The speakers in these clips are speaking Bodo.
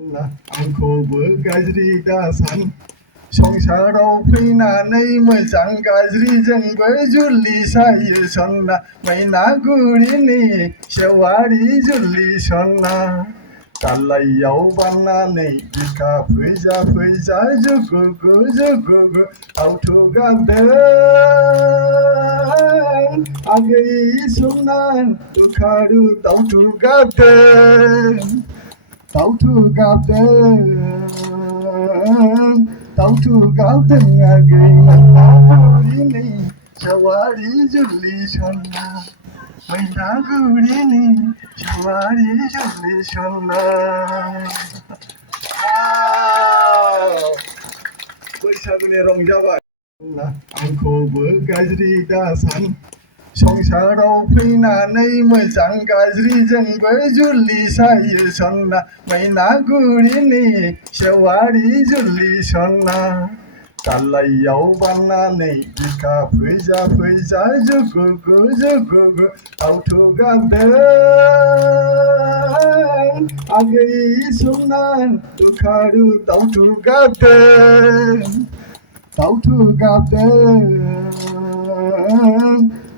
आंखौबो गाज्रि दासान संसाराव फैनानै मोजां गाज्रिजोंबो जुलि सायो सन्ना मैनागुरिनि सेवारि जुलि सन्ना दालाइयाव बाननानै बिखा फैजा फैजा जुगुगु जुगुगु आवथुगारदों आगै सन्ना दुखारु दावथुगारदों दावथुगारदों आगै मैनागुरिनि सेवारि जुलि सन्ना मैनागुरिनि सेवारि जुलि सन्ना बैसागुनि रंजाबाय आंखौबो गाज्रि दासान संसाराव फैनानै मोजां गाज्रिजोंबो जुलि सायो सन्ना मैनागुरिनि सेवारि जुलि सन्ना दालाइयाव बाननानै बिखा फैजा फैजा जुगुगु जुगुगु आवथुगारदों आगै सन्ना दुखारु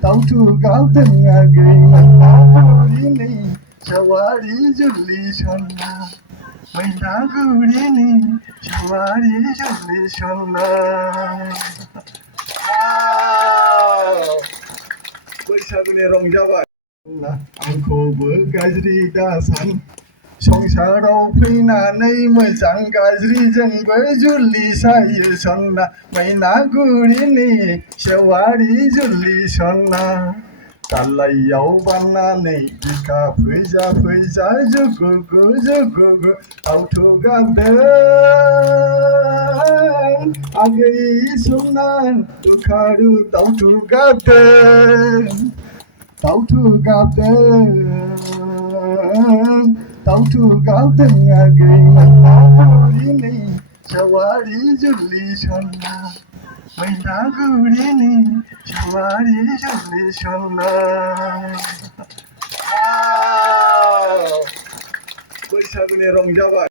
दावथुगारदों आगै मैनागुरिनि सेवारि जुलि सन्ना मैनागुरिनि सेवारि जुलि सन्ना बैसागुनि रंजाबाय आंखौबो गाज्रि दासान संसाराव फैनानै मोजां गाज्रिजोंबो जुलि सायो सन्ना मैनागुरिनि सेवारि जुलि सन्ना दालाइयाव बाननानै बिखा फैजा फैजा जुगुगु जुगुगु आवथुगारदों आगै सन्ना दुखारु दावथुगारदों आगै मैनागुरिनि सेवारि जुलि सन्ना मैनागुरिनि सेवारि जुलि सन्ना बैसागुनि रंजाबाय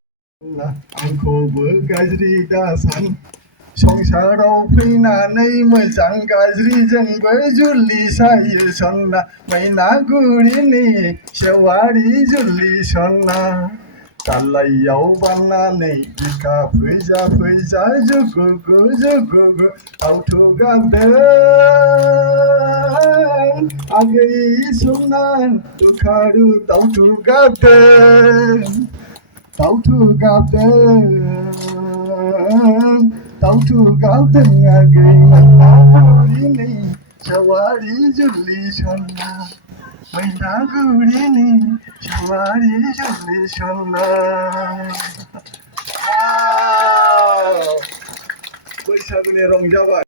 आंखौबो गाज्रि दासान संसाराव फैनानै मोजां गाज्रिजोंबो जुलि सायो सन्ना मैनागुरिनि सेवारि जुलि सन्ना दालाइयाव बाननानै बिखा फैजा फैजा जुगुगु जुगुगु आवथुगारदों आगै सन्ना दुखारु दावथुगारदों आगै मैनागुरिनि सेवारि जुलि सन्ना मैनागुरिनि सेवारि जुलि सन्ना बैसागुनि रंजाबाय